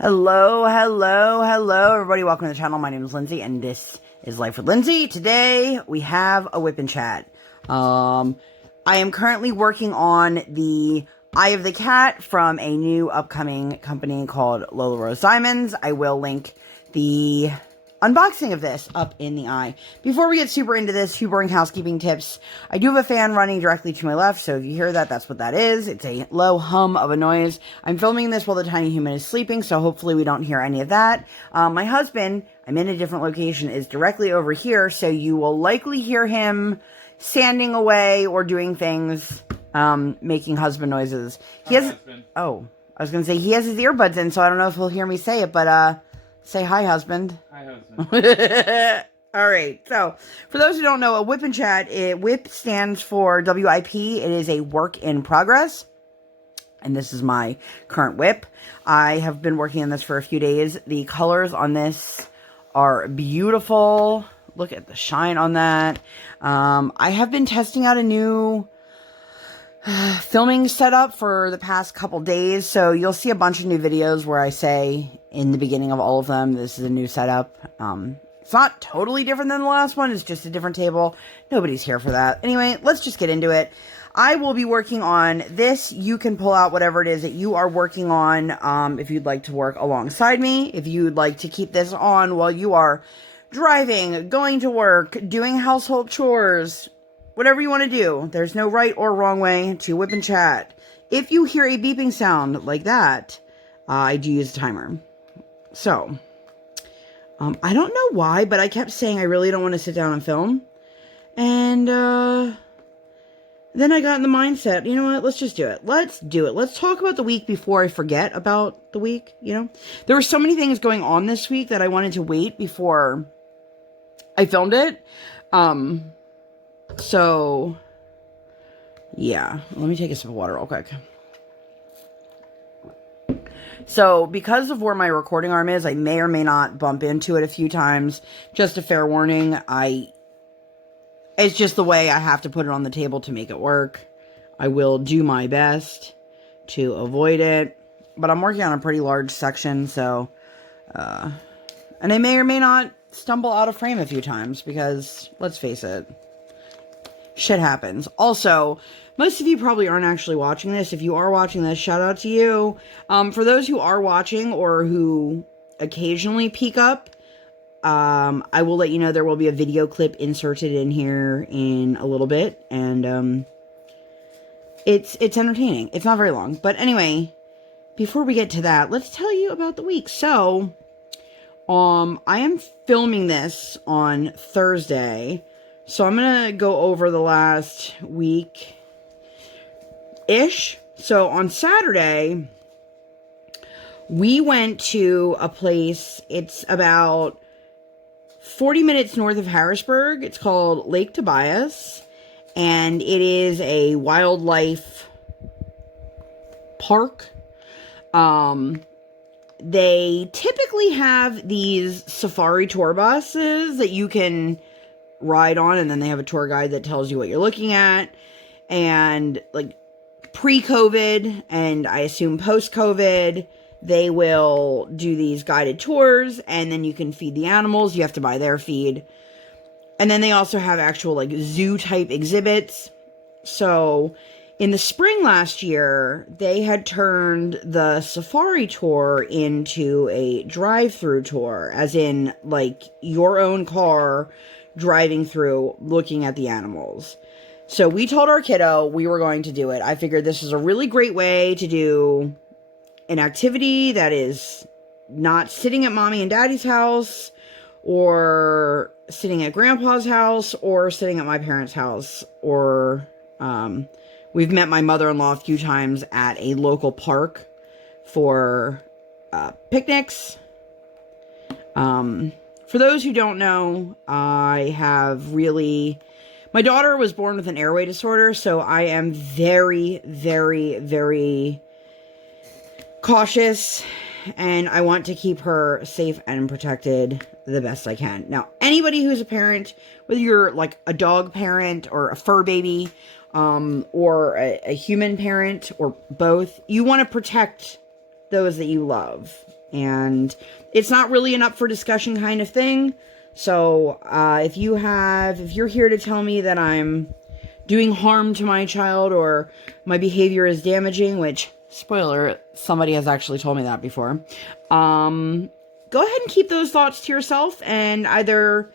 Hello, hello, hello, everybody. Welcome to the channel. My name is Lindsay, and this is Life with Lindsay. Today, we have a WIP Chat. I am currently working on the Eye of the Cat from a new upcoming company called Lola Rose Diamonds. I will link the unboxing of this up in the eye. Before we get super into this, few boring housekeeping tips. I do have a fan running directly to my left, so if you hear that, that's what that is. It's a low hum of a noise. I'm filming this while the tiny human is sleeping, so hopefully we don't hear any of that. My husband, I'm in a different location, is directly over here, so you will likely hear him sanding away or doing things, making husband noises. He has, oh, I was going to say, he has his earbuds in, so I don't know if he'll hear me say it, but, say hi, husband. Hi, husband. All right. So, for those who don't know, a WIP Chat, WIP stands for WIP. It is a work in progress. And this is my current WIP. I have been working on this for a few days. The colors on this are beautiful. Look at the shine on that. I have been testing out a new filming setup for the past couple days, so you'll see a bunch of new videos where I say in the beginning of all of them, this is a new setup. It's not totally different than the last one, it's just a different table. Nobody's here for that. Anyway, let's just get into it. I will be working on this. You can pull out whatever it is that you are working on, if you'd like to work alongside me, if you'd like to keep this on while you are driving, going to work, doing household chores, whatever you want to do. There's no right or wrong way to WIP Chat. If you hear a beeping sound like that, I do use a timer. So, I don't know why, but I kept saying I really don't want to sit down and film. And, then I got in the mindset, you know what, let's just do it. Let's do it. Let's talk about the week before I forget about the week, you know. There were so many things going on this week that I wanted to wait before I filmed it. So, yeah, let me take a sip of water real quick. So, because of where my recording arm is, I may or may not bump into it a few times. Just a fair warning, it's just the way I have to put it on the table to make it work. I will do my best to avoid it, but I'm working on a pretty large section, so, and I may or may not stumble out of frame a few times, because, let's face it, shit happens. Also, most of you probably aren't actually watching this. If you are watching this, shout out to you. For those who are watching or who occasionally peek up, I will let you know there will be a video clip inserted in here in a little bit. And, it's entertaining. It's not very long. But anyway, before we get to that, let's tell you about the week. So, I am filming this on Thursday. So I'm going to go over the last week-ish. So on Saturday, we went to a place, it's about 40 minutes north of Harrisburg. It's called Lake Tobias, and it is a wildlife park. They typically have these safari tour buses that you can ride on, and then they have a tour guide that tells you what you're looking at. And like pre-COVID, and I assume post-COVID, they will do these guided tours, and then you can feed the animals. You have to buy their feed. And then they also have actual like zoo type exhibits. So in the spring last year, they had turned the safari tour into a drive-through tour, as in like your own car driving through, looking at the animals. So we told our kiddo we were going to do it. I figured this is a really great way to do an activity that is not sitting at mommy and daddy's house, or sitting at grandpa's house, or sitting at my parents' house, or we've met my mother-in-law a few times at a local park for picnics. For those who don't know, I have really... My daughter was born with an airway disorder, so I am very, very, very cautious, and I want to keep her safe and protected the best I can. Now, anybody who's a parent, whether you're like a dog parent or a fur baby, or a human parent, or both, you want to protect those that you love. And it's not really an up for discussion kind of thing. So if you're here to tell me that I'm doing harm to my child or my behavior is damaging, which, spoiler, somebody has actually told me that before, go ahead and keep those thoughts to yourself and either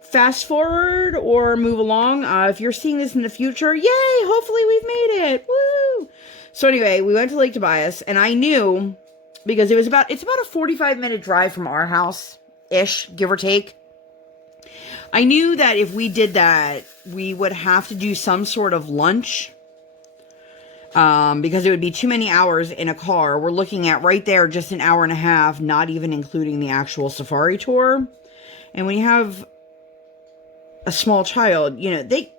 fast forward or move along. If you're seeing this in the future, yay, hopefully we've made it. Woo! So anyway, we went to Lake Tobias, and I knew, because it's about a 45-minute drive from our house-ish, give or take. I knew that if we did that, we would have to do some sort of lunch, because it would be too many hours in a car. We're looking at right there just an hour and a half, not even including the actual safari tour. And when you have a small child, you know, they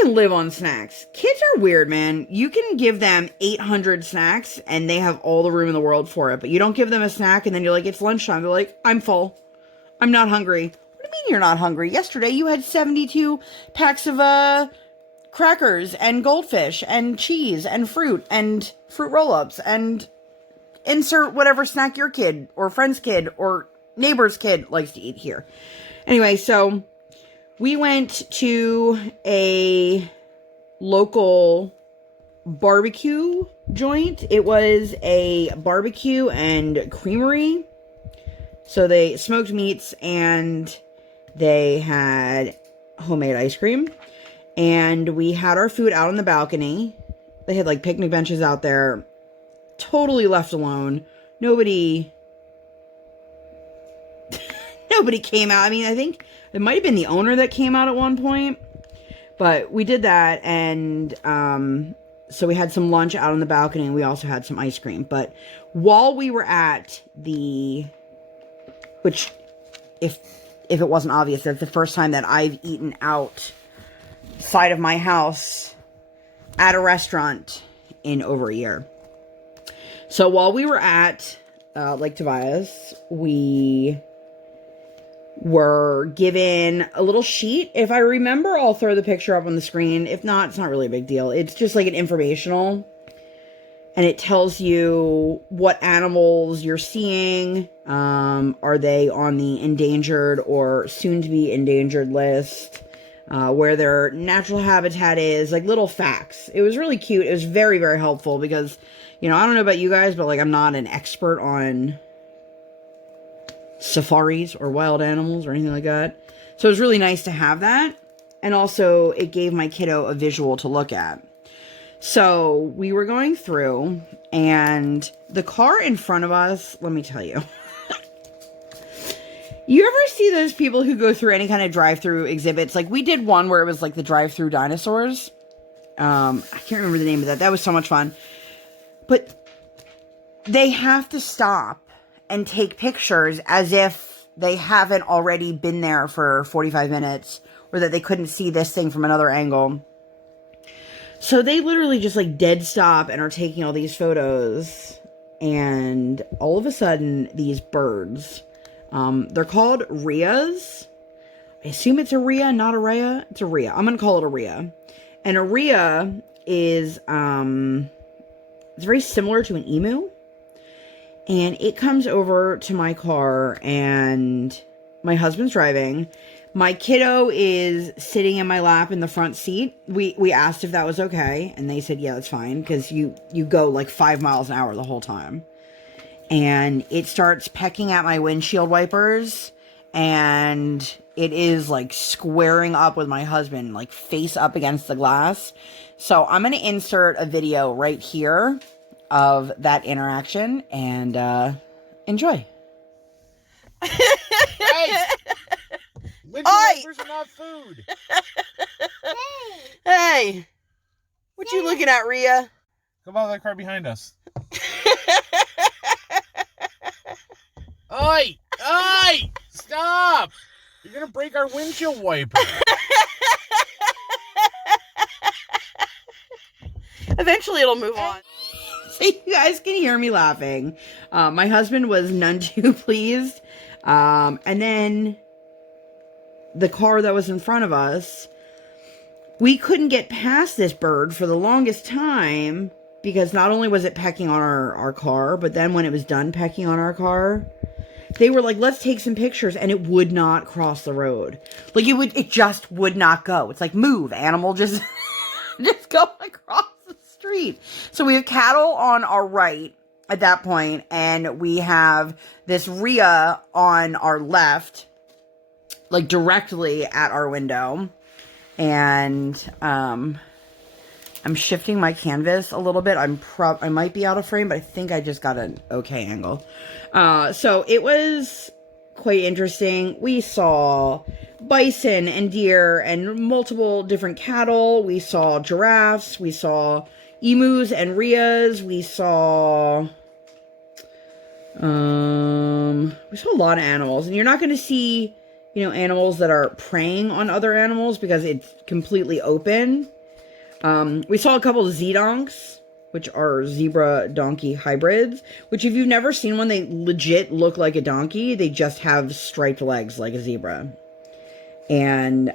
can live on snacks. Kids are weird, man. You can give them 800 snacks and they have all the room in the world for it. But you don't give them a snack and then you're like, it's lunchtime. They're like, I'm full. I'm not hungry. What do you mean you're not hungry? Yesterday you had 72 packs of crackers and goldfish and cheese and fruit roll-ups and insert whatever snack your kid or friend's kid or neighbor's kid likes to eat here. Anyway, so we went to a local barbecue joint. It was a barbecue and creamery. So they smoked meats and they had homemade ice cream. And we had our food out on the balcony. They had like picnic benches out there. Totally left alone. Nobody came out. I mean, I think it might have been the owner that came out at one point. But we did that, and so we had some lunch out on the balcony, and we also had some ice cream. But while we were at which, if it wasn't obvious, that's the first time that I've eaten outside of my house at a restaurant in over a year. So while we were at Lake Tobias, we were given a little sheet. If I remember, I'll throw the picture up on the screen. If not, it's not really a big deal. It's just like an informational. And it tells you what animals you're seeing. Are they on the endangered or soon-to-be endangered list? Where their natural habitat is. Like little facts. It was really cute. It was very, very helpful because, you know, I don't know about you guys, but like I'm not an expert on safaris or wild animals or anything like that. So it was really nice to have that. And also it gave my kiddo a visual to look at. So we were going through and the car in front of us, let me tell you. You ever see those people who go through any kind of drive-through exhibits? Like we did one where it was like the drive-through dinosaurs. I can't remember the name of that. That was so much fun. But they have to stop and take pictures as if they haven't already been there for 45 minutes or that they couldn't see this thing from another angle. So they literally just like dead stop and are taking all these photos. And all of a sudden, these birds, they're called rheas. I assume it's a rhea, not a rhea. It's a rhea. I'm going to call it a rhea. And a rhea is, it's very similar to an emu. And it comes over to my car and my husband's driving. My kiddo is sitting in my lap in the front seat. We asked if that was okay. And they said, yeah, that's fine. Because you go like 5 miles an hour the whole time. And it starts pecking at my windshield wipers. And it is like squaring up with my husband, like face up against the glass. So I'm going to insert a video right here of that interaction and enjoy. Hey! Lindsay wipers are not food. Hey! What you looking at, Rhea? Come on, that car behind us. Oi! Oi! Stop! You're gonna break our windshield wiper. Eventually it'll move on. So you guys can hear me laughing. My husband was none too pleased. And then the car that was in front of us, we couldn't get past this bird for the longest time because not only was it pecking on our car, but then when it was done pecking on our car, they were like, let's take some pictures, and it would not cross the road. Like, it just would not go. It's like, move, animal, just go across the street. So we have cattle on our right at that point, and we have this rhea on our left, like directly at our window. And I'm shifting my canvas a little bit. I might be out of frame, but I think I just got an okay angle. So it was quite interesting. We saw bison and deer and multiple different cattle. We saw giraffes. We saw emus and rheas. We saw a lot of animals. And you're not going to see, you know, animals that are preying on other animals because it's completely open. We saw a couple of Z-donks, which are zebra donkey hybrids, which if you've never seen one, they legit look like a donkey. They just have striped legs like a zebra. And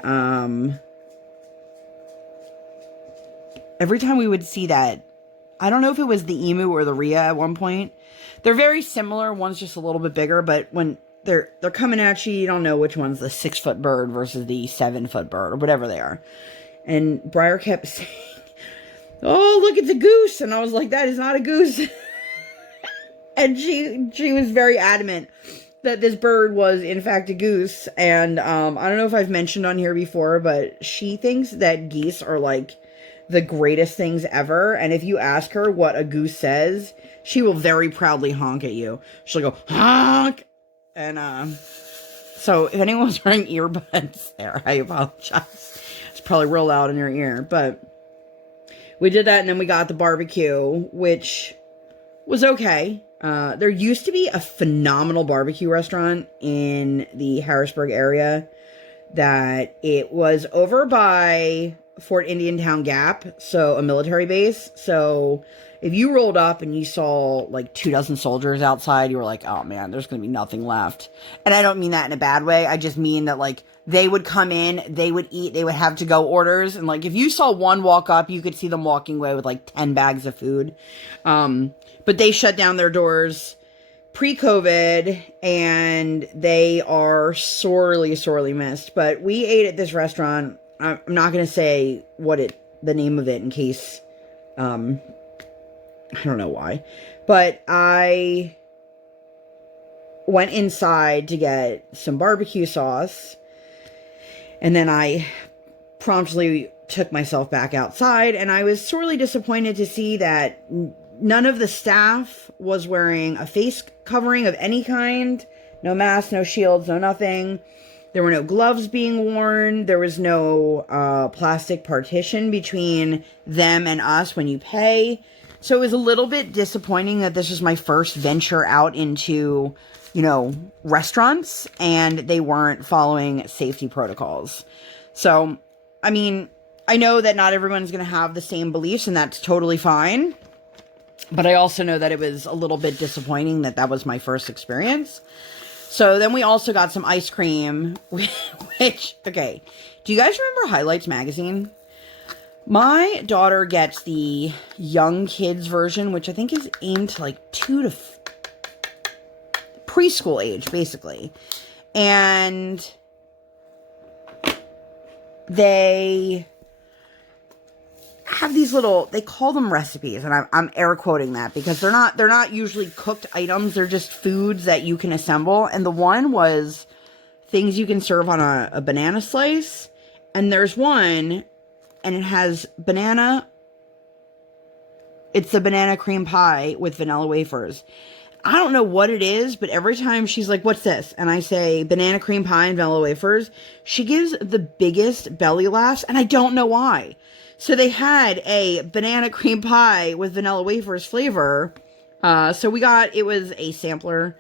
every time we would see that, I don't know if it was the emu or the rhea at one point. They're very similar. One's just a little bit bigger, but when they're coming at you, you don't know which one's the 6-foot bird versus the 7-foot bird or whatever they are. And Briar kept saying, oh, look, it's a goose. And I was like, that is not a goose. And she was very adamant that this bird was, in fact, a goose. And I don't know if I've mentioned on here before, but she thinks that geese are, like, the greatest things ever. And if you ask her what a goose says, she will very proudly honk at you. She'll go, honk! And so if anyone was wearing earbuds there, I apologize. It's probably real loud in your ear, but we did that, and then we got the barbecue, which was okay. There used to be a phenomenal barbecue restaurant in the Harrisburg area that it was over by Fort Indiantown Gap, so a military base. So if you rolled up and you saw like 24 soldiers outside, you were like, oh man, there's going to be nothing left. And I don't mean that in a bad way. I just mean that like they would come in, they would eat, they would have to-go orders. And like if you saw one walk up, you could see them walking away with like 10 bags of food. But they shut down their doors pre-COVID, and they are sorely, sorely missed. But we ate at this restaurant. I'm not going to say the name of it in case, I don't know why, but I went inside to get some barbecue sauce, and then I promptly took myself back outside, and I was sorely disappointed to see that none of the staff was wearing a face covering of any kind. No masks, no shields, no nothing. There were no gloves being worn. There was no plastic partition between them and us when you pay. So it was a little bit disappointing that this was my first venture out into, you know, restaurants, and they weren't following safety protocols. So, I mean, I know that not everyone's going to have the same beliefs, and that's totally fine. But I also know that it was a little bit disappointing that that was my first experience. So then we also got some ice cream, which, okay, do you guys remember Highlights magazine? My daughter gets the young kids version, which I think is aimed to like 2 to preschool age, basically. And they have these little, they call them recipes, and I'm air quoting that because they're not usually cooked items. They're just foods that you can assemble. And the one was things you can serve on a banana slice. And there's one, and it has banana. It's the banana cream pie with vanilla wafers. I don't know what it is, but every time she's like, what's this? And I say banana cream pie and vanilla wafers, she gives the biggest belly laughs, and I don't know why. So they had a banana cream pie with vanilla wafers flavor. So it was a sampler.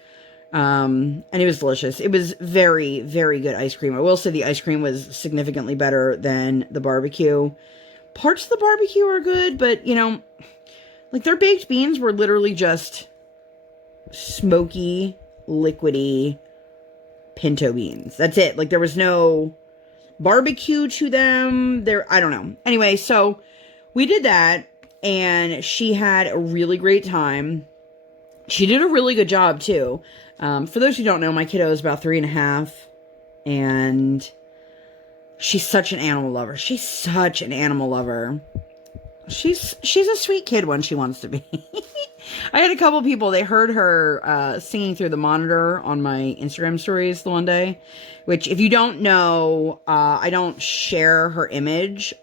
And it was delicious. It was very, very good ice cream. I will say the ice cream was significantly better than the barbecue. Parts of the barbecue are good, but, you know, like their baked beans were literally just smoky, liquidy pinto beans. That's it. Like there was no barbecue to them. I don't know. Anyway, so we did that. and she had a really great time. She did a really good job, too. For those who don't know, my kiddo is about 3.5, and she's such an animal lover. She's such an animal lover. She's a sweet kid when she wants to be. I had a couple people, they heard her singing through the monitor on my Instagram stories the one day, which, if you don't know, I don't share her image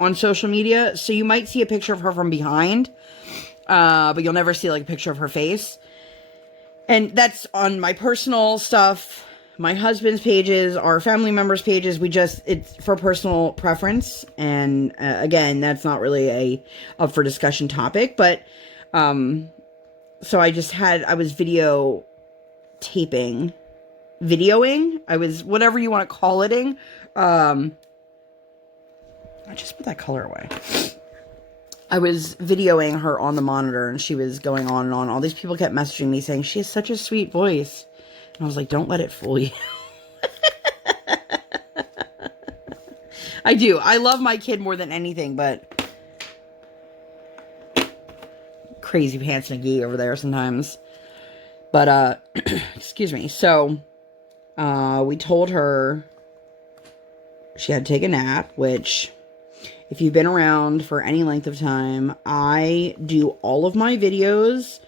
on social media, so you might see a picture of her from behind, but you'll never see like a picture of her face. And that's on my personal stuff, my husband's pages, our family members' pages. It's for personal preference. And again, that's not really up for discussion topic, but, so I was videoing, I was, whatever you want to call it. I just put that color away. I was videoing her on the monitor, and she was going on and on. All these people kept messaging me saying, she has such a sweet voice. And I was like, don't let it fool you. I do. I love my kid more than anything, but crazy pants McGee over there sometimes. But, excuse me. So, we told her she had to take a nap, which, if you've been around for any length of time, I do all of my videos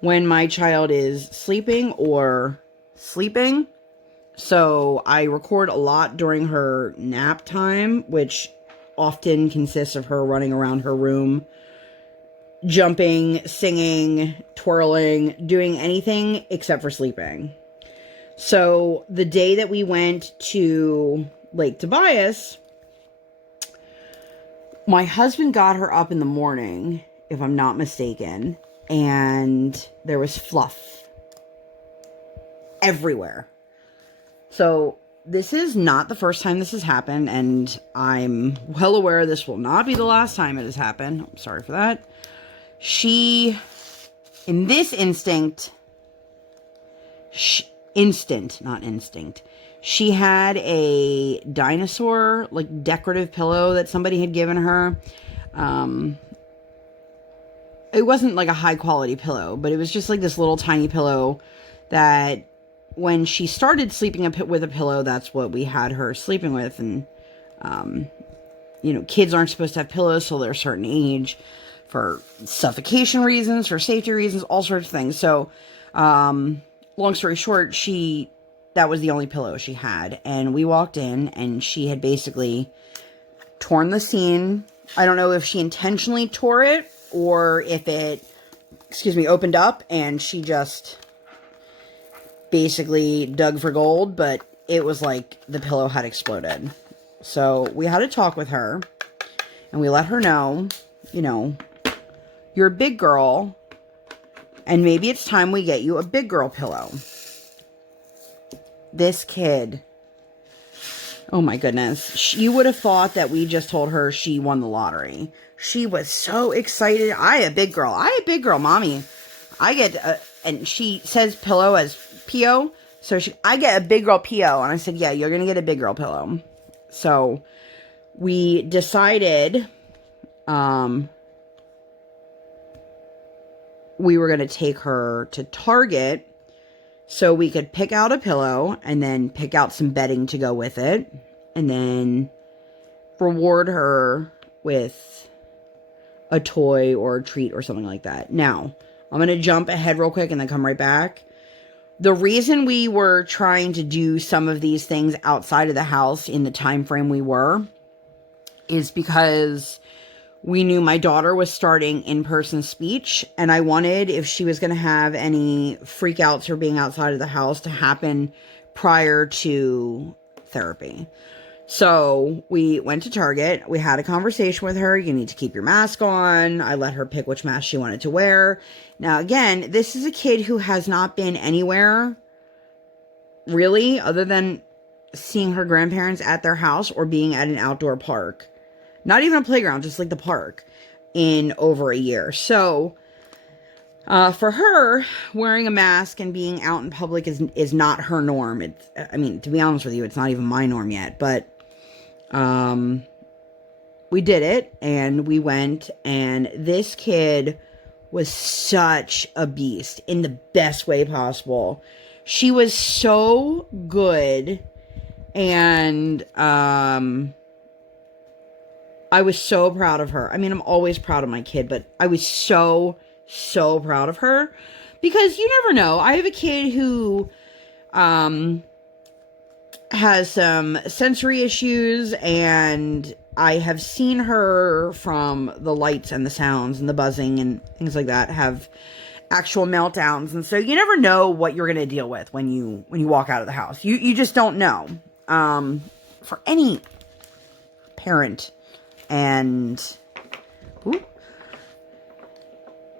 when my child is sleeping or sleeping. So I record a lot during her nap time, which often consists of her running around her room, jumping, singing, twirling, doing anything except for sleeping. So the day that we went to Lake Tobias, my husband got her up in the morning, if I'm not mistaken, and there was fluff everywhere. So this is not the first time this has happened, and I'm well aware this will not be the last time it has happened. I'm sorry for that. She, in this she had a dinosaur, like, decorative pillow that somebody had given her. It wasn't like a high quality pillow, but it was just like this little tiny pillow that when she started sleeping with a pillow, that's what we had her sleeping with. And, you know, kids aren't supposed to have pillows till they're a certain age for suffocation reasons, for safety reasons, all sorts of things. So, long story short, that was the only pillow she had. And we walked in, and she had basically torn the seam. I don't know if she intentionally tore it or if it, opened up and she just basically dug for gold, but it was like the pillow had exploded. So we had to talk with her, and we let her know, you know, you're a big girl, and maybe it's time we get you a big girl pillow. This kid, oh my goodness, you would have thought that we just told her she won the lottery. She was so excited. I a big girl, mommy. I get and she says pillow as P-O, so I get a big girl P-O, and I said, yeah, you're gonna get a big girl pillow. So we decided we were gonna take her to Target so we could pick out a pillow and then pick out some bedding to go with it, and then reward her with a toy or a treat or something like that. Now, I'm going to jump ahead real quick and then come right back. The reason we were trying to do some of these things outside of the house in the time frame we were is because we knew my daughter was starting in-person speech, and I wanted, if she was going to have any freakouts or being outside of the house, to happen prior to therapy. So we went to Target. We had a conversation with her. You need to keep your mask on. I let her pick which mask she wanted to wear. Now, again, this is a kid who has not been anywhere really other than seeing her grandparents at their house or being at an outdoor park. Not even a playground, just like the park, in over a year. So for her, wearing a mask and being out in public is not her norm. I mean, to be honest with you, it's not even my norm yet. But we did it, and we went, and this kid was such a beast in the best way possible. She was so good, and I was so proud of her. I mean, I'm always proud of my kid, but I was so proud of her, because you never know. I have a kid who has some sensory issues, and I have seen her, from the lights and the sounds and the buzzing and things like that, have actual meltdowns. And so you never know what you're going to deal with when you walk out of the house. You just don't know. For any parent, and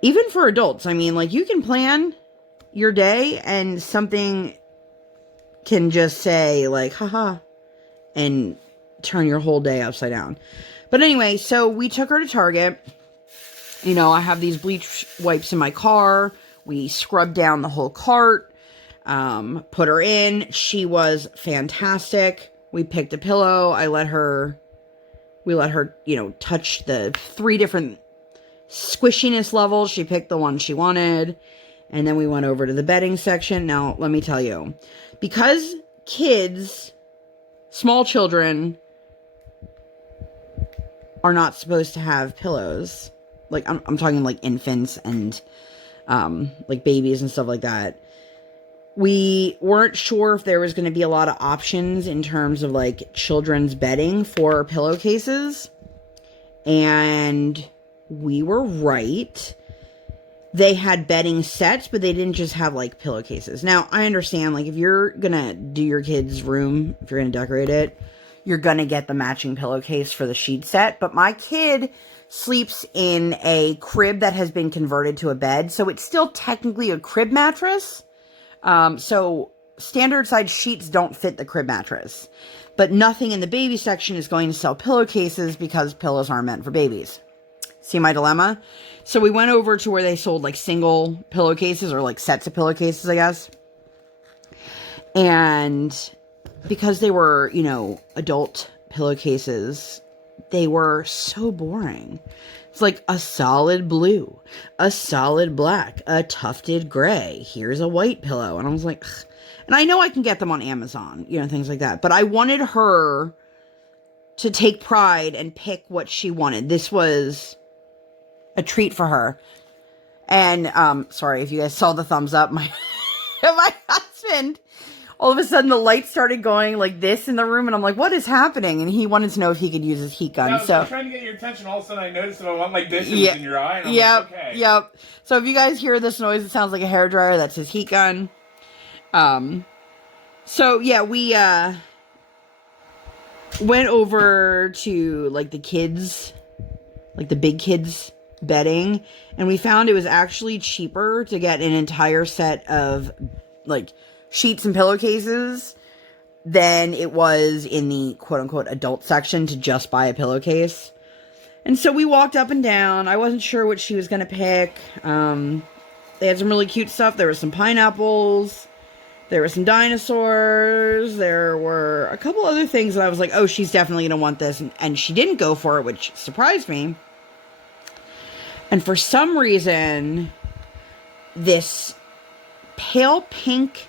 even for adults, I mean, like, you can plan your day and something can just say, like, haha, and turn your whole day upside down. But anyway, so we took her to Target. You know, I have these bleach wipes in my car. We scrubbed down the whole cart, put her in. She was fantastic. We picked a pillow. We let her, you know, touch the 3 different squishiness levels. She picked the one she wanted. And then we went over to the bedding section. Now, let me tell you, because kids, small children, are not supposed to have pillows. Like, I'm talking like infants and like babies and stuff like that. We weren't sure if there was going to be a lot of options in terms of like children's bedding for pillowcases. And we were right. They had bedding sets, but they didn't just have like pillowcases. Now, I understand, like, if you're gonna do your kid's room, if you're gonna decorate it, you're gonna get the matching pillowcase for the sheet set. But my kid sleeps in a crib that has been converted to a bed, so it's still technically a crib mattress. So standard size sheets don't fit the crib mattress. But nothing in the baby section is going to sell pillowcases, because pillows aren't meant for babies. See my dilemma? So we went over to where they sold like single pillowcases, or like sets of pillowcases, I guess. And because they were, you know, adult pillowcases, they were so boring. It's like a solid blue, a solid black, a tufted gray. Here's a white pillow. And I was like, ugh. And I know I can get them on Amazon, you know, things like that. But I wanted her to take pride and pick what she wanted. This was a treat for her. And sorry if you guys saw the thumbs up. My husband, all of a sudden the lights started going like this in the room, and I'm like, what is happening? And he wanted to know if he could use his heat gun. Yeah, so I was trying to get your attention. All of a sudden I noticed it went like this. It was in your eye. And I'm like, okay. Yep. So if you guys hear this noise, it sounds like a hairdryer. That's his heat gun. So yeah, we went over to like the kids, like the big kids bedding, and we found it was actually cheaper to get an entire set of like sheets and pillowcases than it was in the quote-unquote adult section to just buy a pillowcase. And so we walked up and down. I wasn't sure what she was going to pick. They had some really cute stuff. There were some pineapples. There were some dinosaurs. There were a couple other things that I was like, oh, she's definitely going to want this. And she didn't go for it, which surprised me. And for some reason, this pale pink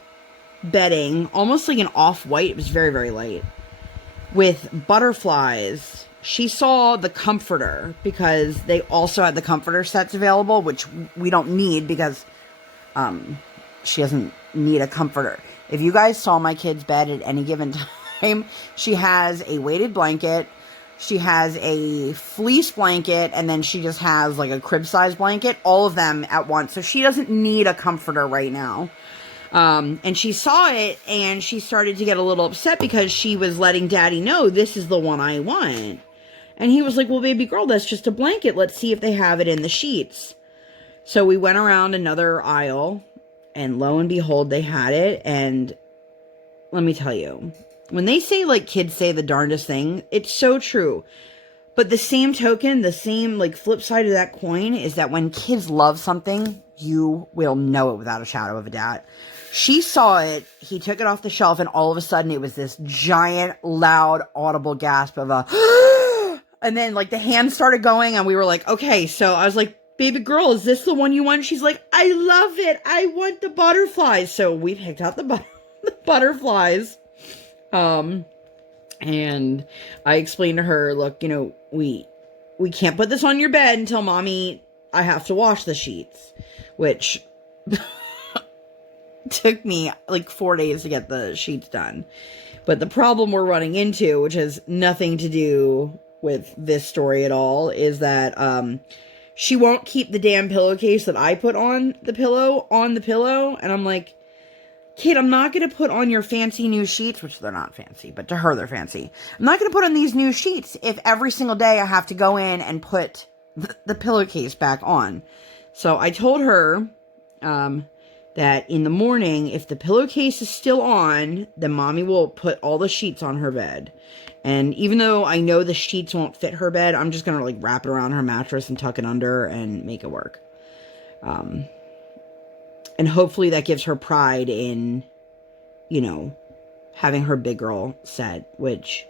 bedding, almost like an off-white, it was very, very light, with butterflies. She saw the comforter, because they also had the comforter sets available, which we don't need because she doesn't need a comforter. If you guys saw my kid's bed at any given time, she has a weighted blanket, she has a fleece blanket, and then she just has like a crib size blanket, all of them at once. So she doesn't need a comforter right now. And she saw it, and she started to get a little upset because she was letting Daddy know, this is the one I want. And he was like, well, baby girl, that's just a blanket. Let's see if they have it in the sheets. So we went around another aisle, and lo and behold, they had it. And let me tell you, when they say, like, kids say the darndest thing, it's so true. But the same token, the same, like, flip side of that coin is that when kids love something, you will know it without a shadow of a doubt. She saw it, he took it off the shelf, and all of a sudden it was this giant, loud, audible gasp of a, And then like the hands started going and we were like, okay. So I was like, baby girl, is this the one you want? She's like, I love it. I want the butterflies. So we picked out the butterflies. And I explained to her, look, you know, we can't put this on your bed until mommy, I have to wash the sheets, which took me like 4 days to get the sheets done. But the problem we're running into, which has nothing to do with this story at all, is that, she won't keep the damn pillowcase that I put on the pillow. And I'm like, kid, I'm not going to put on your fancy new sheets, which they're not fancy, but to her, they're fancy. I'm not going to put on these new sheets if every single day I have to go in and put the pillowcase back on. So I told her, that in the morning, if the pillowcase is still on, then mommy will put all the sheets on her bed. And even though I know the sheets won't fit her bed, I'm just going to like wrap it around her mattress and tuck it under and make it work. And hopefully that gives her pride in, you know, having her big girl set, which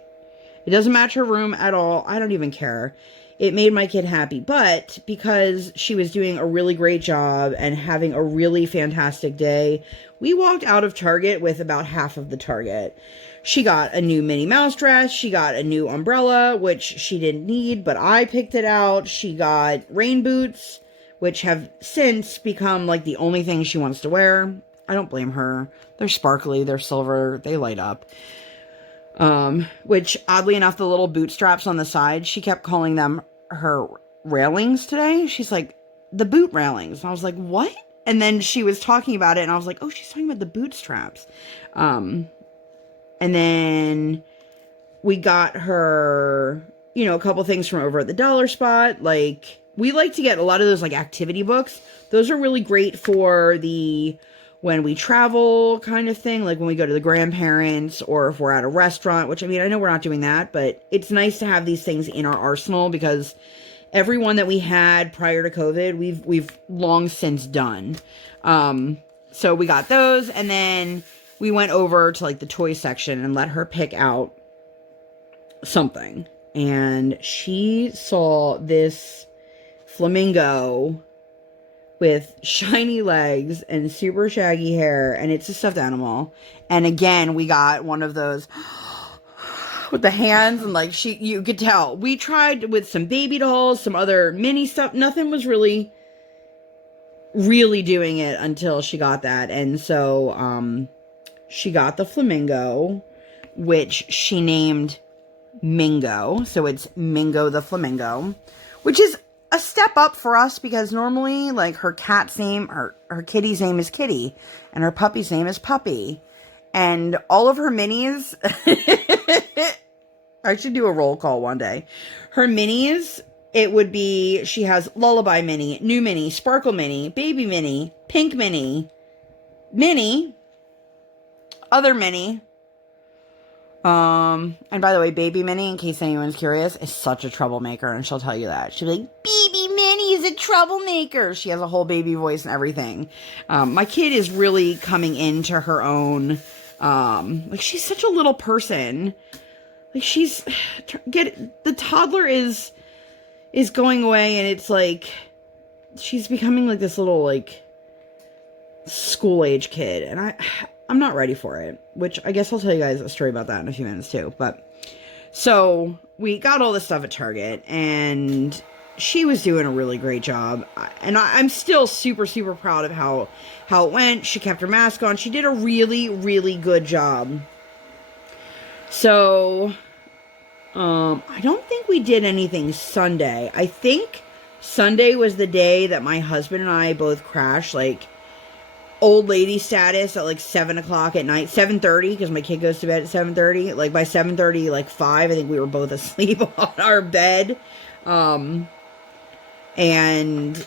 it doesn't match her room at all. I don't even care. It made my kid happy, but because she was doing a really great job and having a really fantastic day, we walked out of Target with about half of the Target. She got a new Minnie Mouse dress. She got a new umbrella, which she didn't need, but I picked it out. She got rain boots, which have since become like the only thing she wants to wear. I don't blame her. They're sparkly. They're silver. They light up. Which oddly enough, the little boot straps on the side, she kept calling them her railings today. She's like, the boot railings. And I was like, what? And then she was talking about it and I was like, oh, she's talking about the boot straps. And then we got her, you know, a couple things from over at the dollar spot. Like, we like to get a lot of those like activity books. Those are really great for the when we travel kind of thing, like when we go to the grandparents or if we're at a restaurant, which I mean, I know we're not doing that, but it's nice to have these things in our arsenal because every one that we had prior to COVID, we've long since done. So we got those and then we went over to like the toy section and let her pick out something. And she saw this flamingo with shiny legs and super shaggy hair, and it's a stuffed animal. And again, we got one of those with the hands, and like you could tell. We tried with some baby dolls, some other mini stuff. Nothing was really doing it until she got that. And so, she got the flamingo, which she named Mingo. So it's Mingo the Flamingo, which is a step up for us because normally like her cat's name, her kitty's name is Kitty and her puppy's name is Puppy. And all of her minis, I should do a roll call one day. Her minis, it would be, she has Lullaby Mini, New Mini, Sparkle Mini, Baby Mini, Pink Mini, Mini, Other Mini. And by the way, Baby Minnie, in case anyone's curious, is such a troublemaker, and she'll tell you that. She'll be like, Baby Minnie is a troublemaker. She has a whole baby voice and everything. My kid is really coming into her own. Like, she's such a little person. Like, the toddler is going away, and it's like, she's becoming like this little, like, school-age kid, and I'm not ready for it, which I guess I'll tell you guys a story about that in a few minutes too. But so we got all this stuff at Target and she was doing a really great job. And I'm still super, super proud of how it went. She kept her mask on. She did a really, really good job. So, I don't think we did anything Sunday. I think Sunday was the day that my husband and I both crashed, like, old lady status at like 7 o'clock at night, 7:30, because my kid goes to bed at 7:30. Like by 7:30, like 5, I think we were both asleep on our bed. And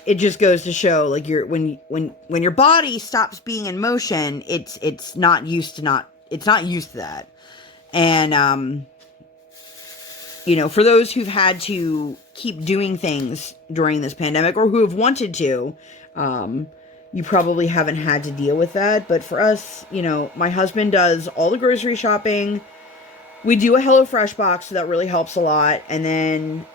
it just goes to show, like, when your body stops being in motion, it's not used to that. And you know, for those who've had to keep doing things during this pandemic or who have wanted to, you probably haven't had to deal with that. But for us, you know, my husband does all the grocery shopping. We do a HelloFresh box, so that really helps a lot. And then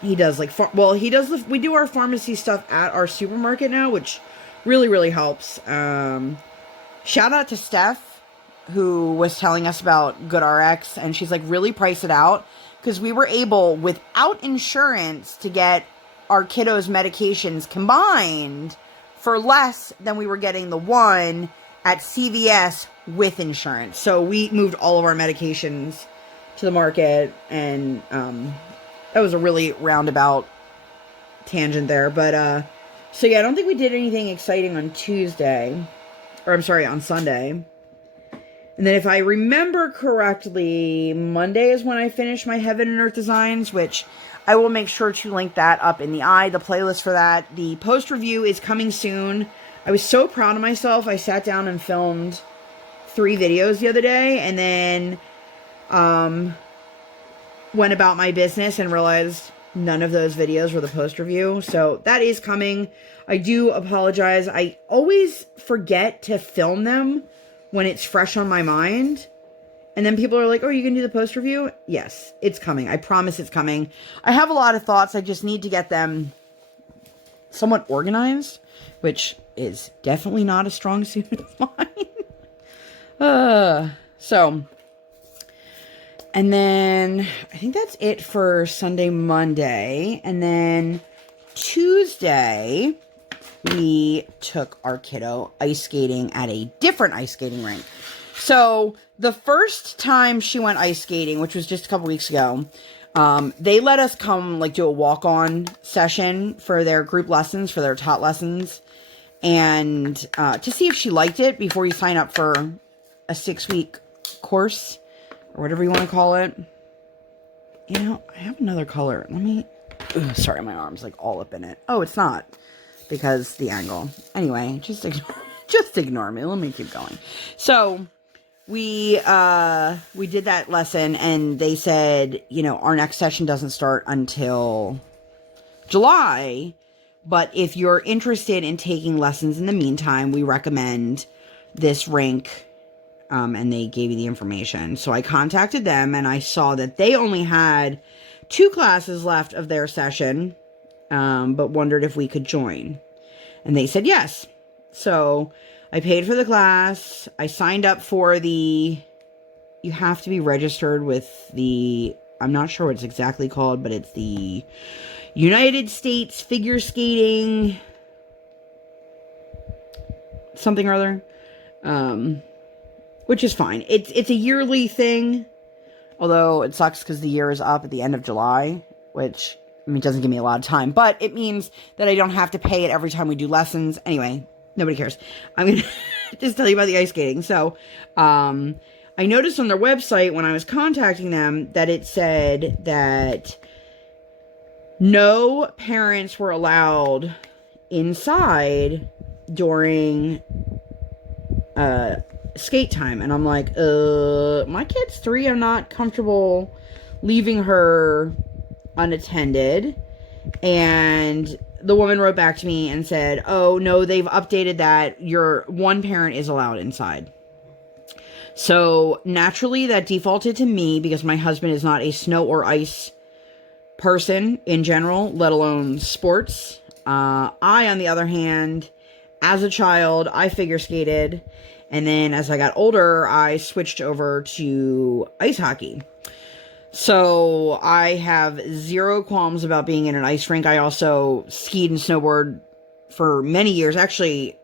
He does like, we do our pharmacy stuff at our supermarket now, which really, really helps. Shout out to Steph, who was telling us about GoodRx, and she's like, really price it out, because we were able, without insurance, to get our kiddos' medications combined for less than we were getting the one at CVS with insurance. So we moved all of our medications to the market, and that was a really roundabout tangent there. But so yeah, I don't think we did anything exciting on Tuesday, or I'm sorry, on Sunday. And then if I remember correctly, Monday is when I finish my Heaven and Earth designs, which I will make sure to link that up in the playlist for that. The post review is coming soon. I was so proud of myself. I sat down and filmed 3 videos the other day, and then went about my business and realized none of those videos were the post review. So that is coming. I do apologize. I always forget to film them when it's fresh on my mind. And then people are like, oh, you can do the post review? Yes, it's coming. I promise it's coming. I have a lot of thoughts. I just need to get them somewhat organized, which is definitely not a strong suit of mine. And then I think that's it for Sunday, Monday. And then Tuesday, we took our kiddo ice skating at a different ice skating rink. So the first time she went ice skating, which was just a couple weeks ago, they let us come do a walk-on session for their group lessons, for their tot lessons, and to see if she liked it before you sign up for a 6-week course, or whatever you want to call it. You know, I have another color. Let me... Ugh, sorry, my arm's all up in it. Oh, it's not, because the angle. Anyway, just ignore me. Let me keep going. So we did that lesson, and they said, our next session doesn't start until July, but if you're interested in taking lessons in the meantime, we recommend this rink. And they gave you the information. So I contacted them, and I saw that they only had 2 classes left of their session, but wondered if we could join. And they said yes. So I paid for the class. I signed up for you have to be registered with I'm not sure what it's exactly called, but it's the United States Figure Skating something or other. Which is fine. It's a yearly thing, although it sucks because the year is up at the end of July, which, doesn't give me a lot of time, but it means that I don't have to pay it every time we do lessons. Anyway, nobody cares. I'm going to just tell you about the ice skating. So, I noticed on their website when I was contacting them that it said that no parents were allowed inside during, skate time. And I'm like, my kid's 3. I'm not comfortable leaving her unattended. And the woman wrote back to me and said, oh no, they've updated that your one parent is allowed inside. So naturally that defaulted to me, because my husband is not a snow or ice person in general, let alone sports. I, on the other hand, as a child, I figure skated. And then as I got older, I switched over to ice hockey. So I have 0 qualms about being in an ice rink. I also skied and snowboarded for many years. Actually,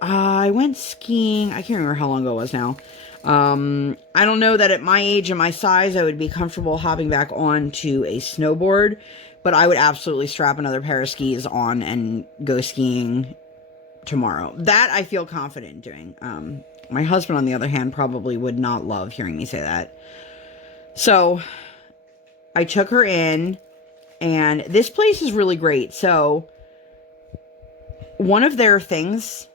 I went skiing. I can't remember how long ago it was now. I don't know that at my age and my size, I would be comfortable hopping back onto a snowboard. But I would absolutely strap another pair of skis on and go skiing tomorrow. That I feel confident in doing. My husband, on the other hand, probably would not love hearing me say that. So I took her in, and this place is really great. So one of their things,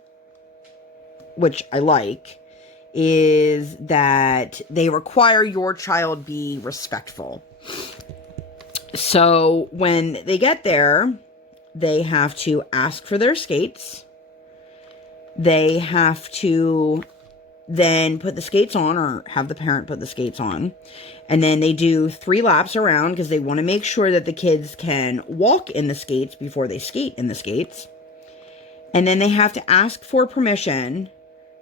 which I like, is that they require your child be respectful. So when they get there, they have to ask for their skates. They have to then put the skates on, or have the parent put the skates on. And then they do 3 laps around because they want to make sure that the kids can walk in the skates before they skate in the skates. And then they have to ask for permission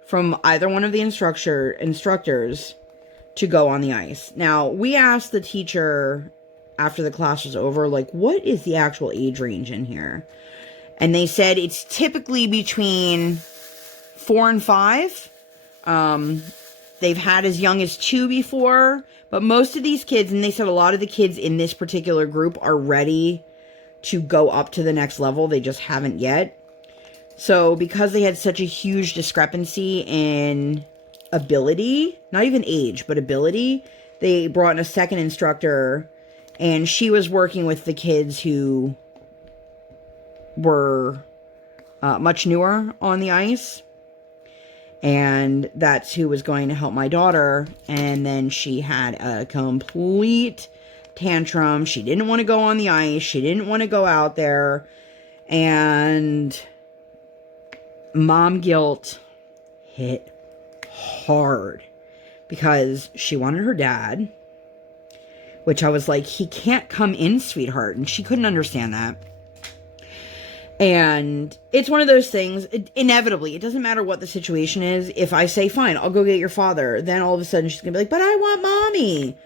from either one of the instructors to go on the ice. Now, we asked the teacher after the class was over, like, what is the actual age range in here? And they said it's typically between 4 and 5. They've had as young as 2 before, but most of these kids, and they said a lot of the kids in this particular group are ready to go up to the next level. They just haven't yet. So because they had such a huge discrepancy in ability, not even age, but ability, they brought in a second instructor, and she was working with the kids who were much newer on the ice. And that's who was going to help my daughter. And then she had a complete tantrum. She didn't want to go on the ice. She didn't want to go out there. And mom guilt hit hard because she wanted her dad, which I was like, he can't come in, sweetheart. And she couldn't understand that. And it's one of those things, inevitably, it doesn't matter what the situation is. If I say, fine, I'll go get your father, then all of a sudden she's going to be like, but I want mommy.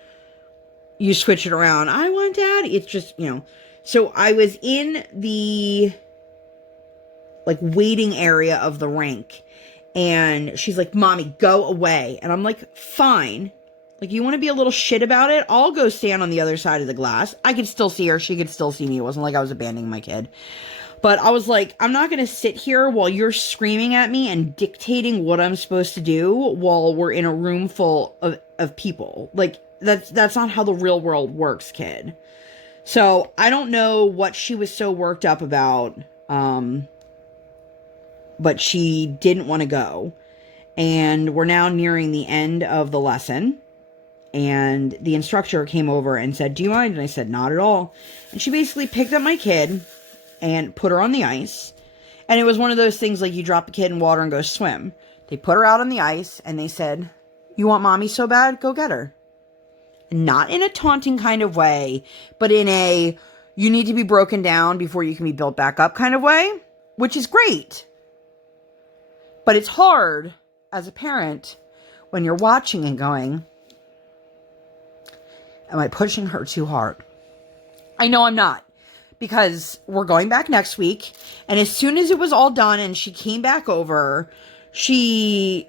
You switch it around. I want daddy. It's just, So I was in the, waiting area of the rink. And she's like, mommy, go away. And I'm like, fine. You want to be a little shit about it? I'll go stand on the other side of the glass. I could still see her. She could still see me. It wasn't like I was abandoning my kid. But I was like, I'm not going to sit here while you're screaming at me and dictating what I'm supposed to do while we're in a room full of people. That's not how the real world works, kid. So I don't know what she was so worked up about. But she didn't want to go. And we're now nearing the end of the lesson. And the instructor came over and said, do you mind? And I said, not at all. And she basically picked up my kid and put her on the ice. And it was one of those things like you drop a kid in water and go swim. They put her out on the ice and they said, you want mommy so bad? Go get her. Not in a taunting kind of way, but in a, you need to be broken down before you can be built back up kind of way, which is great. But it's hard as a parent when you're watching and going, am I pushing her too hard? I know I'm not. Because we're going back next week. And as soon as it was all done and she came back over, you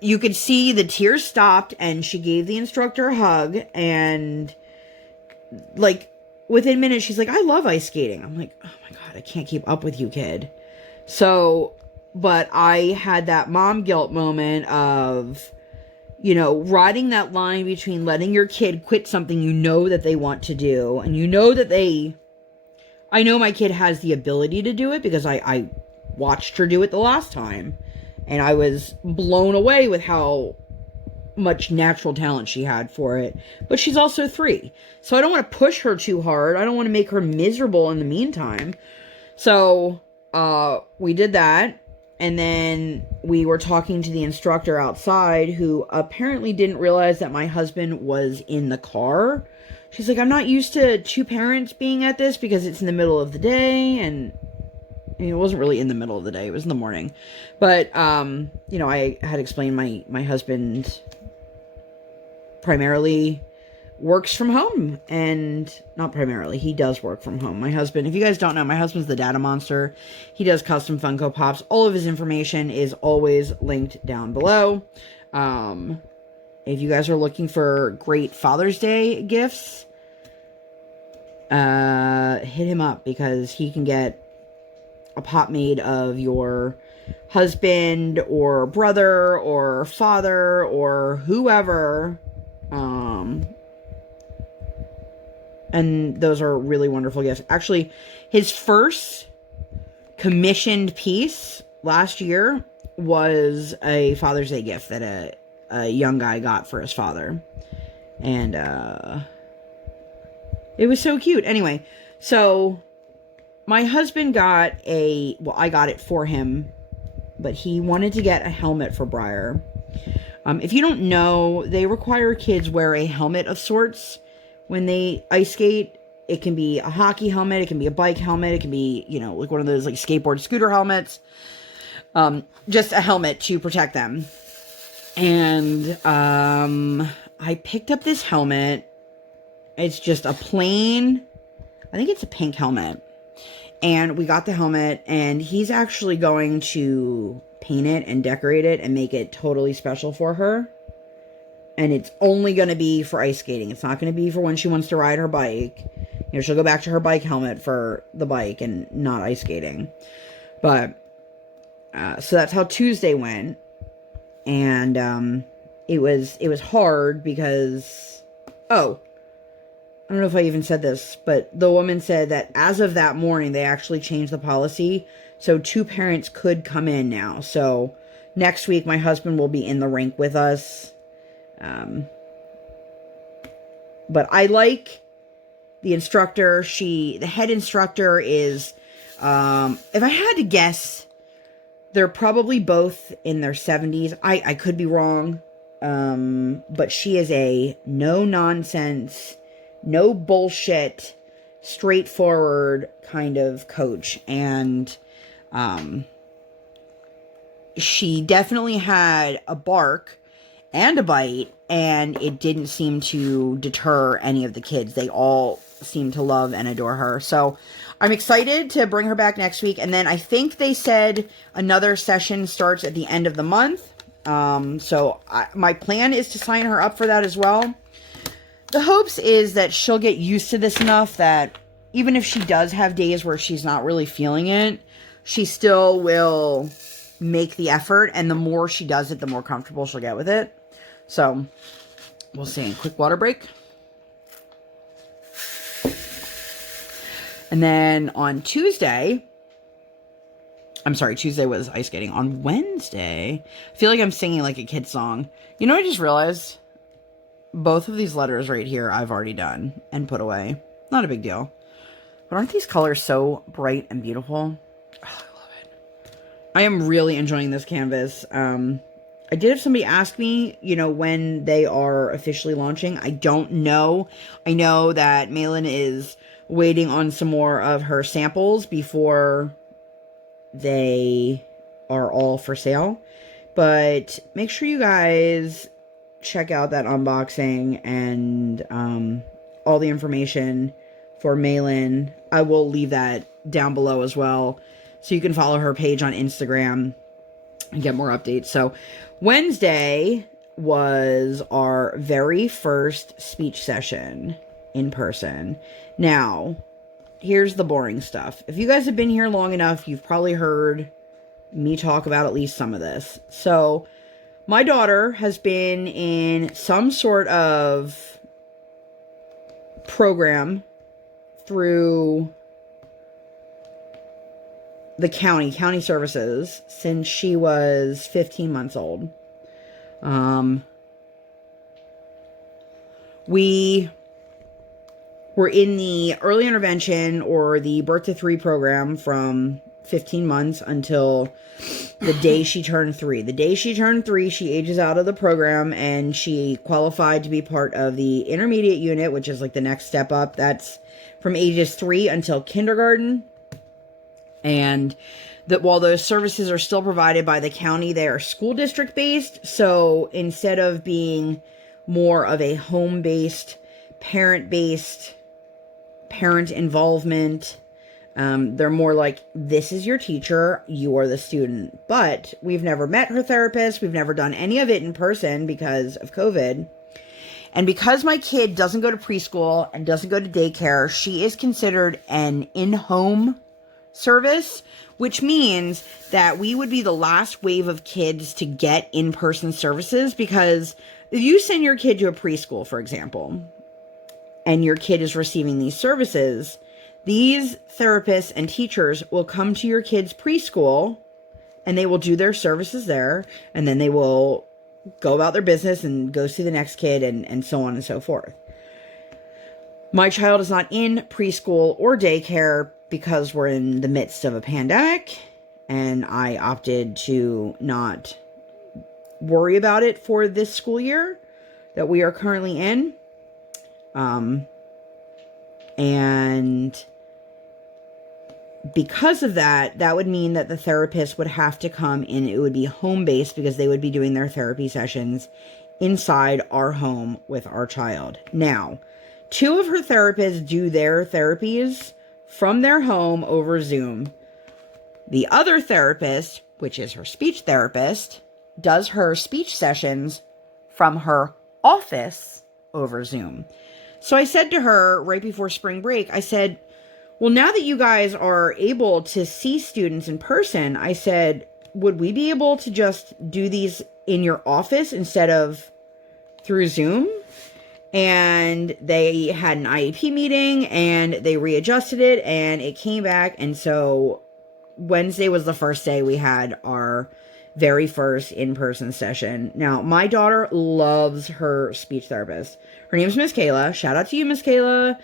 could see the tears stopped and she gave the instructor a hug. And within minutes, she's like, I love ice skating. I'm like, oh my God, I can't keep up with you, kid. So, but I had that mom guilt moment of, riding that line between letting your kid quit something that they want to do. And that I know my kid has the ability to do it because I watched her do it the last time. And I was blown away with how much natural talent she had for it. But she's also 3. So I don't want to push her too hard. I don't want to make her miserable in the meantime. So we did that. And then we were talking to the instructor outside who apparently didn't realize that my husband was in the car. She's like, I'm not used to 2 parents being at this because it's in the middle of the day. And it wasn't really in the middle of the day. It was in the morning. But, I had explained my husband primarily works from home. And not primarily. He does work from home. My husband, if you guys don't know, my husband's the data monster. He does custom Funko Pops. All of his information is always linked down below. If you guys are looking for great Father's Day gifts, hit him up because he can get a pop made of your husband or brother or father or whoever. And those are really wonderful gifts. Actually, his first commissioned piece last year was a Father's Day gift that a young guy got for his father. And it was so cute. Anyway, so my husband got I got it for him, but he wanted to get a helmet for Briar. If you don't know, they require kids wear a helmet of sorts when they ice skate. It can be a hockey helmet, it can be a bike helmet, it can be, like one of those like skateboard scooter helmets. Just a helmet to protect them. And I picked up this helmet. It's just a plain, I think it's a pink helmet. And we got the helmet, and he's actually going to paint it and decorate it and make it totally special for her. And it's only going to be for ice skating. It's not going to be for when she wants to ride her bike. She'll go back to her bike helmet for the bike and not ice skating. But, so that's how Tuesday went. And, it was hard because, I don't know if I even said this, but the woman said that as of that morning, they actually changed the policy. So 2 parents could come in now. So next week, my husband will be in the rink with us. But I like the instructor. The head instructor is, if I had to guess, they're probably both in their 70s. I could be wrong. But she is a no nonsense, no bullshit, straightforward kind of coach. And, she definitely had a bark and a bite, and it didn't seem to deter any of the kids. They all seem to love and adore her. So I'm excited to bring her back next week. And then I think they said another session starts at the end of the month. So my plan is to sign her up for that as well. The hopes is that she'll get used to this enough that even if she does have days where she's not really feeling it, she still will make the effort. And the more she does it, the more comfortable she'll get with it. So we'll see. Quick water break. And then on Tuesday was ice skating. On Wednesday, I feel like I'm singing like a kid's song. I just realized both of these letters right here I've already done and put away. Not a big deal. But aren't these colors so bright and beautiful? Oh, I love it. I am really enjoying this canvas. I did have somebody ask me, when they are officially launching. I don't know. I know that Malin is waiting on some more of her samples before they are all for sale. But make sure you guys check out that unboxing and all the information for Malin. I will leave that down below as well, so you can follow her page on Instagram and get more updates. So Wednesday was our very first speech session in person. Now, here's the boring stuff. If you guys have been here long enough, you've probably heard me talk about at least some of this. So my daughter has been in some sort of program through the county services since she was 15 months old. We were in the early intervention or the birth to 3 program from 15 months until the day she turned 3. The day she turned 3, she ages out of the program and she qualified to be part of the intermediate unit, which is like the next step up. That's from ages 3 until kindergarten. And that while those services are still provided by the county, they are school district based. So instead of being more of a home-based, parent-based, parent involvement, they're more like, this is your teacher, you are the student. But we've never met her therapist. We've never done any of it in person because of COVID. And because my kid doesn't go to preschool and doesn't go to daycare, she is considered an in-home service, which means that we would be the last wave of kids to get in-person services. Because if you send your kid to a preschool, for example, and your kid is receiving these services, these therapists and teachers will come to your kid's preschool and they will do their services there, and then they will go about their business and go see the next kid and so on and so forth. My child is not in preschool or daycare because we're in the midst of a pandemic, and I opted to not worry about it for this school year that we are currently in. And because of that, that would mean that the therapist would have to come in. It would be home-based because they would be doing their therapy sessions inside our home with our child. Now, 2 of her therapists do their therapies from their home over Zoom. The other therapist, which is her speech therapist, does her speech sessions from her office over Zoom. So I said to her right before spring break, I said, well, now that you guys are able to see students in person, I said, would we be able to just do these in your office instead of through Zoom? And they had an IEP meeting and they readjusted it and it came back. And so Wednesday was the first day we had our very first in-person session. Now, my daughter loves her speech therapist. Her name is Miss Kayla. Shout out to you, Miss Kayla.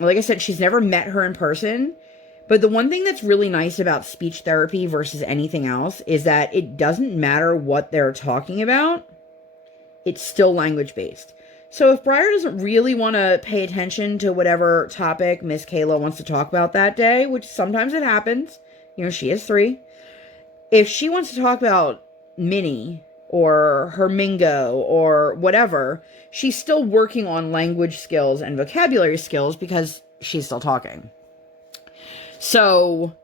Like I said, she's never met her in person. But the one thing that's really nice about speech therapy versus anything else is that it doesn't matter what they're talking about. It's still language-based. So if Briar doesn't really want to pay attention to whatever topic Miss Kayla wants to talk about that day, which sometimes it happens, you know, she is 3. If she wants to talk about Minnie or her Mingo or whatever, she's still working on language skills and vocabulary skills because she's still talking. So,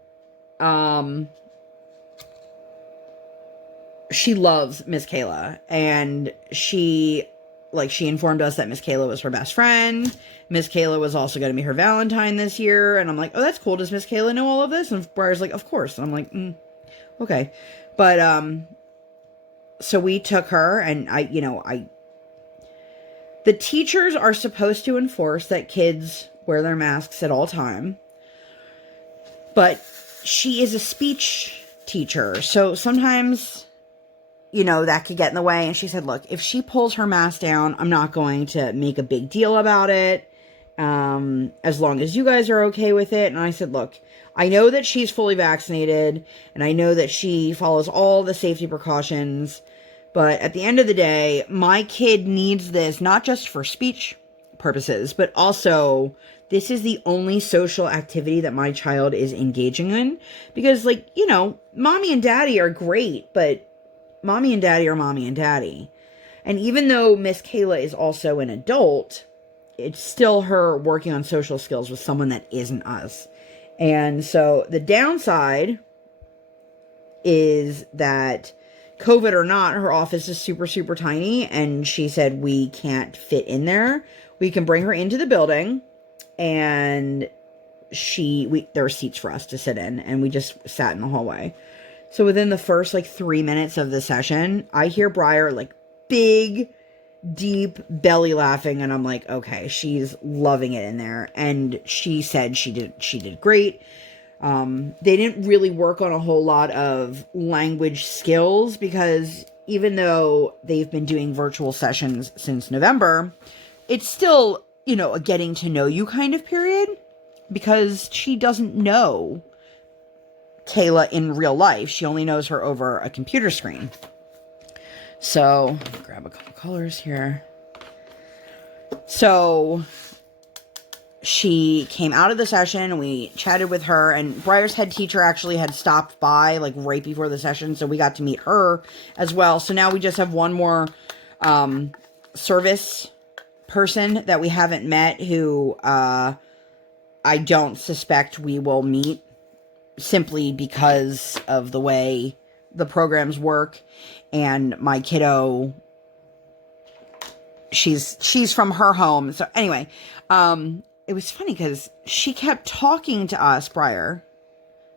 she loves Miss Kayla, and she informed us that Miss Kayla was her best friend. Miss Kayla was also going to be her Valentine this year. And I'm like, oh, that's cool. Does Miss Kayla know all of this? And Briar's like, of course. And I'm like, okay. But, so we took her and the teachers are supposed to enforce that kids wear their masks at all time. But she is a speech teacher. So sometimes, that could get in the way. And she said, look, if she pulls her mask down, I'm not going to make a big deal about it. As long as you guys are okay with it. And I said, look, I know that she's fully vaccinated and I know that she follows all the safety precautions, but at the end of the day, my kid needs this, not just for speech purposes, but also this is the only social activity that my child is engaging in because mommy and daddy are great, but mommy and daddy are mommy and daddy. And even though Miss Kayla is also an adult, it's still her working on social skills with someone that isn't us. And so the downside is that COVID or not, her office is super, super tiny. And she said, we can't fit in there. We can bring her into the building and there were seats for us to sit in and we just sat in the hallway. So within the first 3 minutes of the session, I hear Briar big, deep belly laughing. And I'm like, okay, she's loving it in there. And she said she did great. They didn't really work on a whole lot of language skills because even though they've been doing virtual sessions since November, it's still, a getting to know you kind of period because she doesn't know Kayla in real life. She only knows her over a computer screen. So, grab a couple colors here. So, she came out of the session and we chatted with her, and Briar's head teacher actually had stopped by right before the session, so we got to meet her as well. So now we just have one more service person that we haven't met who I don't suspect we will meet simply because of the way the programs work. And my kiddo, she's from her home. So anyway, it was funny because she kept talking to us. Briar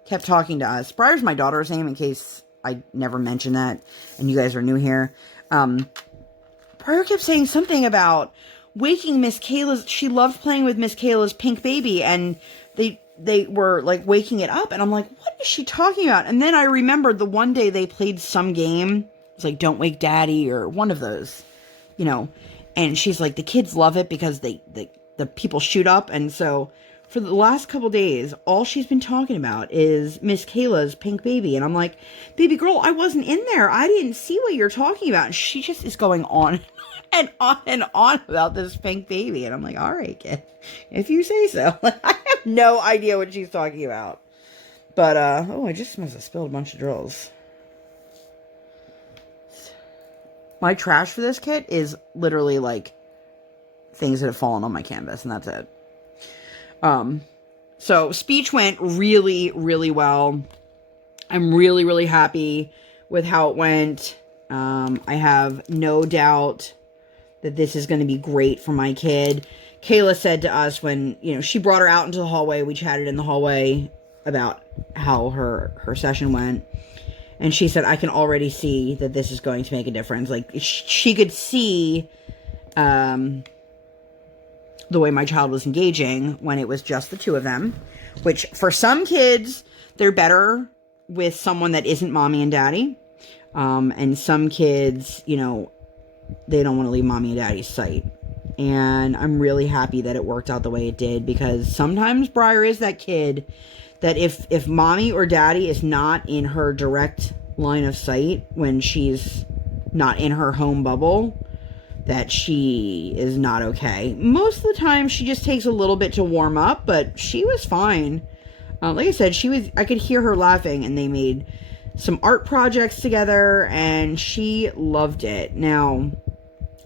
kept talking to us. Briar's my daughter's name, in case I never mentioned that and you guys are new here. Briar kept saying something about waking Miss Kayla's. She loved playing with Miss Kayla's pink baby, and they were waking it up, and I'm like, what is she talking about? And then I remembered the one day they played some game. It's Don't Wake Daddy or one of those, and she's like, the kids love it because the people shoot up. And so for the last couple days, all she's been talking about is Miss Kayla's pink baby. And I'm like, baby girl, I wasn't in there. I didn't see what you're talking about. And she just is going on and on and on about this pink baby. And I'm like, all right, kid, if you say so. I have no idea what she's talking about. But, oh, I just must have spilled a bunch of drills. My trash for this kit is literally like things that have fallen on my canvas, and that's it. So speech went really, really well. I'm really, really happy with how it went. I have no doubt that this is going to be great for my kid. Kayla said to us when, you know, she brought her out into the hallway, we chatted in the hallway about how her session went. And she said, I can already see that this is going to make a difference. Like, she could see the way my child was engaging when it was just the two of them. Which, for some kids, they're better with someone that isn't mommy and daddy. And some kids, you know, they don't want to leave mommy and daddy's sight. And I'm really happy that it worked out the way it did. Because sometimes Briar is that kid that if mommy or daddy is not in her direct line of sight when she's not in her home bubble, that she is not okay. Most of the time, she just takes a little bit to warm up, but she was fine. Like I said, I could hear her laughing, and they made some art projects together, and she loved it. Now,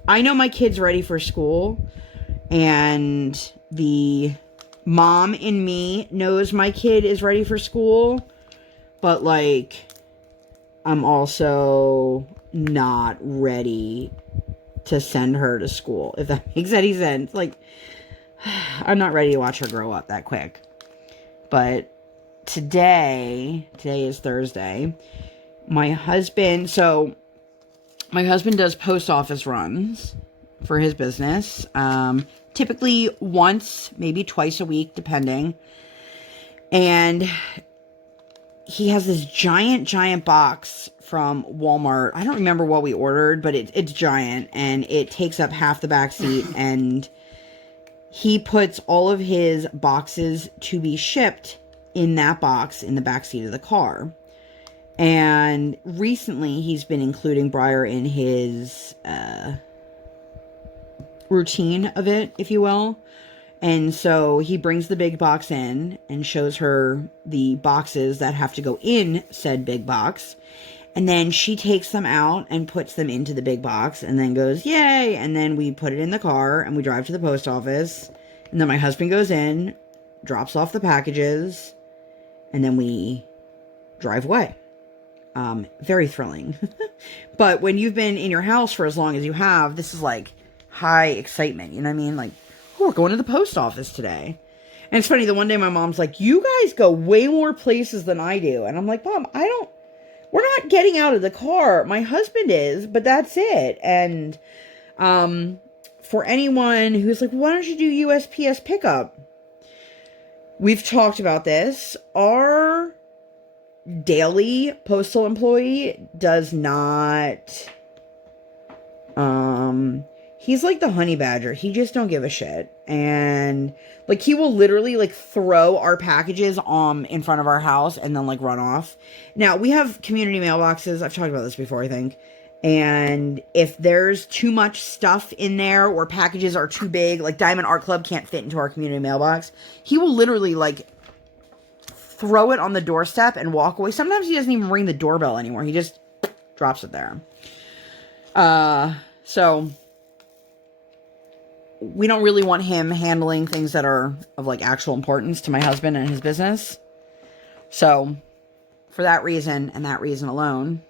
I know my kid's ready for school, and the mom in me knows my kid is ready for school, but like, I'm also not ready to send her to school, if that makes any sense. Like, I'm not ready to watch her grow up that quick. But today is Thursday, my husband does post office runs for his business. Typically once, maybe twice a week, depending. And he has this giant box from Walmart. I don't remember what we ordered, but it's giant, and it takes up half the back seat. And he puts all of his boxes to be shipped in that box in the back seat of the car. And recently, he's been including Briar in his routine of it, if you will. And so he brings the big box in and shows her the boxes that have to go in said big box. And then she takes them out and puts them into the big box and then goes, yay! And then we put it in the car and we drive to the post office. And then my husband goes in, drops off the packages, and then we drive away. Very thrilling. But when you've been in your house for as long as you have, this is like high excitement. You know what I mean? Like, oh, we're going to the post office today. And it's funny, the one day my mom's like, you guys go way more places than I do. And I'm like, Mom, we're not getting out of the car. My husband is, but that's it. And for anyone who's like, why don't you do USPS pickup? We've talked about this. Our daily postal employee does not, he's like the honey badger. He just don't give a shit. And like, he will literally like throw our packages in front of our house and then like run off. Now we have community mailboxes. I've talked about this before, I think. And if there's too much stuff in there or packages are too big, like Diamond Art Club can't fit into our community mailbox, he will literally like throw it on the doorstep and walk away. Sometimes he doesn't even ring the doorbell anymore. He just drops it there. So we don't really want him handling things that are of like actual importance to my husband and his business. So for that reason and that reason alone,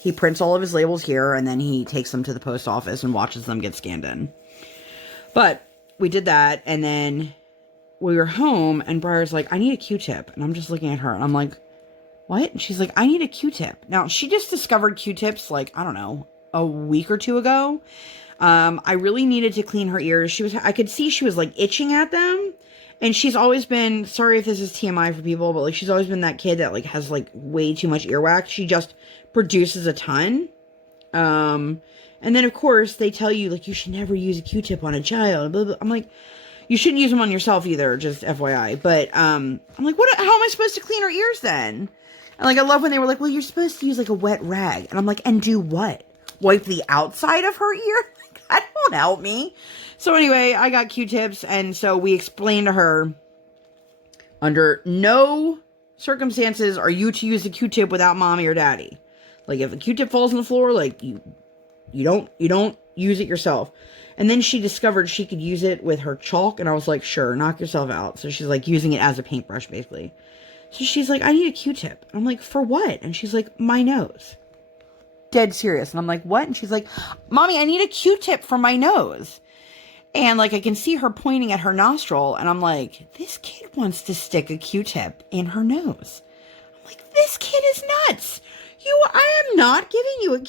he prints all of his labels here and then he takes them to the post office and watches them get scanned in. But we did that, and then we were home, and Briar's like, I need a Q-tip. And I'm just looking at her, and I'm like, what? And she's like, I need a Q-tip. Now, she just discovered Q-tips, like, I don't know, a week or two ago. I really needed to clean her ears. I could see she was, like, itching at them. And she's always been, sorry if this is TMI for people, but, like, she's always been that kid that, like, has, like, way too much earwax. She just produces a ton. And then of course they tell you like you should never use a Q-tip on a child. Blah, blah. I'm like, you shouldn't use them on yourself either, just FYI. But I'm like, how am I supposed to clean her ears then? And like I love when they were like, well, you're supposed to use like a wet rag. And I'm like, and do what? Wipe the outside of her ear? That won't help me. So anyway, I got Q-tips, and so we explained to her, under no circumstances are you to use a Q-tip without mommy or daddy. Like if a Q-tip falls on the floor, like you don't use it yourself. And then she discovered she could use it with her chalk, and I was like, sure, knock yourself out. So she's like using it as a paintbrush basically. So she's like, I need a Q-tip. I'm like, for what? And she's like, my nose. Dead serious. And I'm like, what? And she's like, mommy, I need a Q-tip for my nose. And like I can see her pointing at her nostril, and I'm like, this kid wants to stick a Q-tip in her nose. I'm like, this kid is nuts. I am not giving you a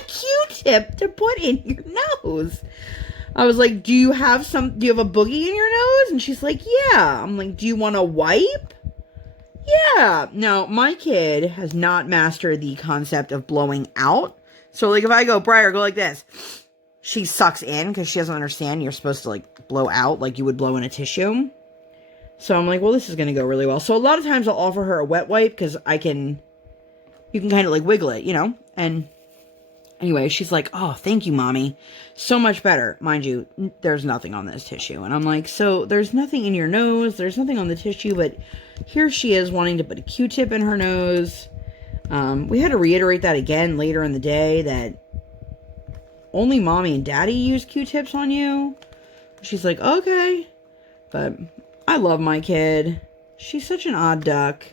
Q-tip to put in your nose. I was like, do you have a boogie in your nose? And she's like, yeah. I'm like, do you want to wipe? Yeah. No, my kid has not mastered the concept of blowing out. So like if I go, Briar, go like this. She sucks in because she doesn't understand you're supposed to like blow out like you would blow in a tissue. So I'm like, well, this is going to go really well. So a lot of times I'll offer her a wet wipe because you can kind of like wiggle it, you know? And anyway, she's like, oh, thank you, mommy. So much better. Mind you, there's nothing on this tissue. And I'm like, so there's nothing in your nose. There's nothing on the tissue, but here she is wanting to put a Q-tip in her nose. We had to reiterate that again later in the day that only mommy and daddy use Q-tips on you. She's like, okay. But I love my kid. She's such an odd duck.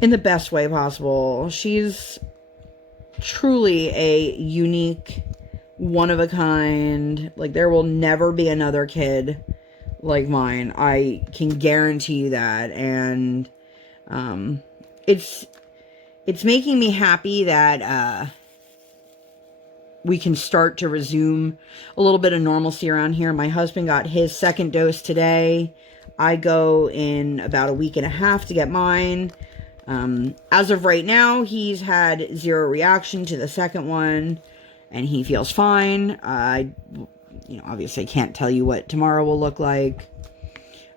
In the best way possible. She's truly a unique, one-of-a-kind. Like, there will never be another kid like mine. I can guarantee you that. And it's making me happy that we can start to resume a little bit of normalcy around here. My husband got his second dose today. I go in about a week and a half to get mine. As of right now, he's had zero reaction to the second one, and he feels fine. Obviously I can't tell you what tomorrow will look like.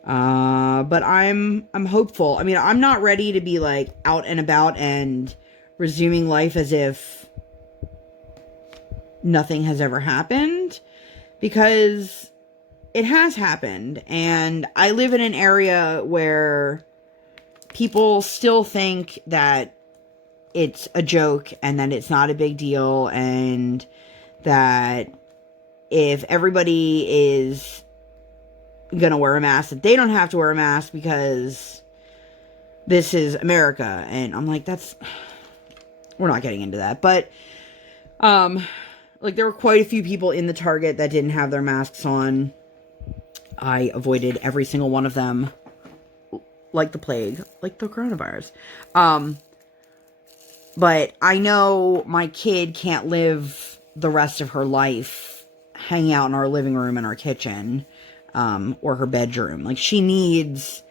But I'm hopeful. I mean, I'm not ready to be like out and about and resuming life as if nothing has ever happened, because it has happened. And I live in an area where people still think that it's a joke and that it's not a big deal, and that if everybody is gonna wear a mask, that they don't have to wear a mask because this is America. And I'm like, we're not getting into that. But like, there were quite a few people in the Target that didn't have their masks on. I avoided every single one of them like the plague, like the coronavirus. But I know my kid can't live the rest of her life hanging out in our living room and our kitchen, or her bedroom. Like, she needs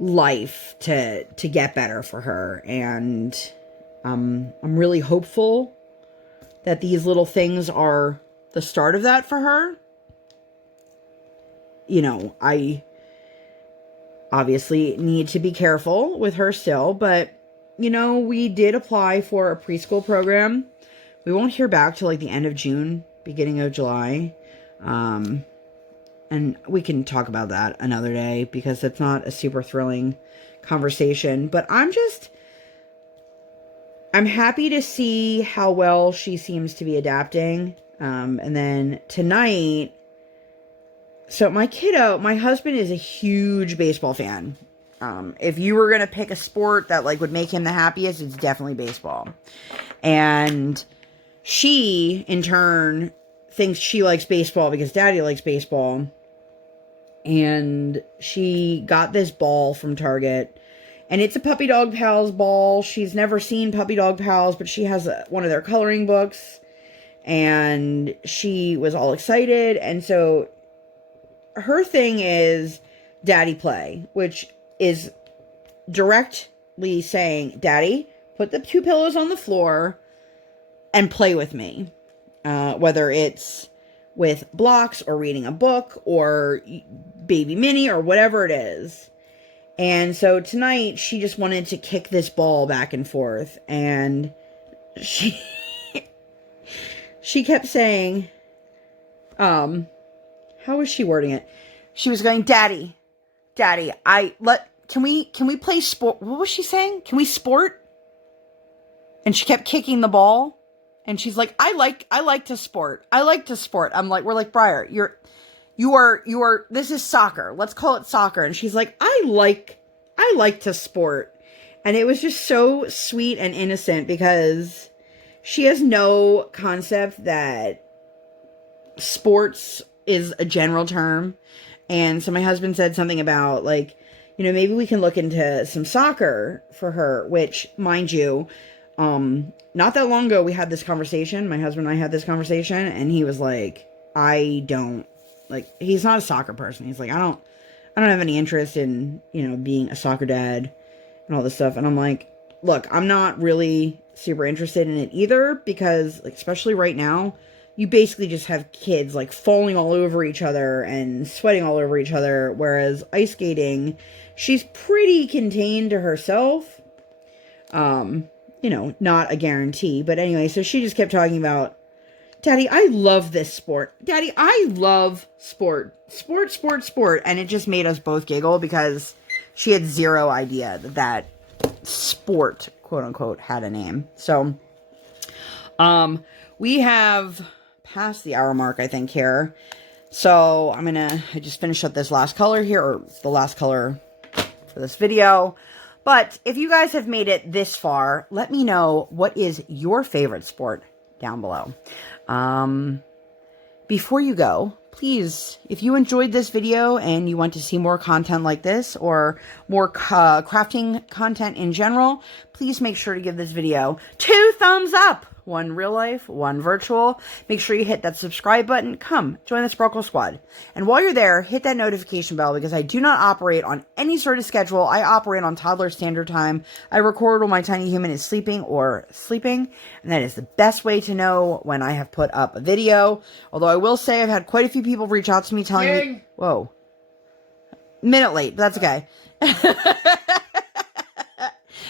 life to get better for her. And I'm really hopeful that these little things are the start of that for her. You know, I obviously need to be careful with her still, but, you know, we did apply for a preschool program. We won't hear back till like the end of June, beginning of July. And we can talk about that another day, because it's not a super thrilling conversation. But I'm happy to see how well she seems to be adapting. And then tonight, so my husband is a huge baseball fan. If you were going to pick a sport that like would make him the happiest, it's definitely baseball. And she, in turn, thinks she likes baseball because daddy likes baseball. And she got this ball from Target, and it's a Puppy Dog Pals ball. She's never seen Puppy Dog Pals, but she has one of their coloring books, and she was all excited. And so her thing is daddy play, which is directly saying, daddy, put the two pillows on the floor and play with me. Whether it's with blocks or reading a book or baby Minnie or whatever it is. And so tonight she just wanted to kick this ball back and forth, and she kept saying, how was she wording it? She was going, Daddy, can we play sport? What was she saying? Can we sport? And she kept kicking the ball, and she's like, I like to sport. I'm like, we're like, Briar, you are, this is soccer. Let's call it soccer. And she's like, I like to sport. And it was just so sweet and innocent because she has no concept that sports is a general term. And so my husband said something about, like, maybe we can look into some soccer for her, which, mind you, not that long ago we had this conversation. My husband and I had this conversation, and he was like, he's not a soccer person. He's like, I don't have any interest in, being a soccer dad and all this stuff. And I'm like, look, I'm not really super interested in it either, because, like, especially right now, you basically just have kids, like, falling all over each other and sweating all over each other. Whereas ice skating, she's pretty contained to herself. Not a guarantee. But anyway, so she just kept talking about, Daddy, I love this sport. Daddy, I love sport. Sport. And it just made us both giggle because she had zero idea that sport, quote unquote, had a name. So, we have passed the hour mark, I think, here. So I just finished up this last color here, or the last color for this video. But if you guys have made it this far, let me know, what is your favorite sport down below. Before you go, please, if you enjoyed this video and you want to see more content like this, or more crafting content in general, please make sure to give this video 2 thumbs up. 1 real life, 1 virtual. Make sure you hit that subscribe button. Come, join the Sparkle Squad. And while you're there, hit that notification bell, because I do not operate on any sort of schedule. I operate on toddler standard time. I record when my tiny human is sleeping or sleeping. And that is the best way to know when I have put up a video. Although I will say I've had quite a few people reach out to me telling me, whoa, minute late, but that's okay.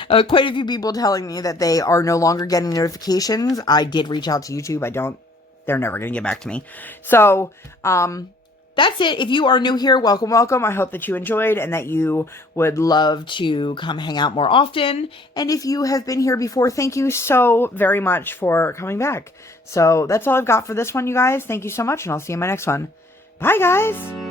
Quite a few people telling me that they are no longer getting notifications. I did reach out to YouTube. They're never going to get back to me. So, that's it. If you are new here, welcome. I hope that you enjoyed and that you would love to come hang out more often. And if you have been here before, thank you so very much for coming back. So that's all I've got for this one, you guys. Thank you so much, and I'll see you in my next one. Bye, guys.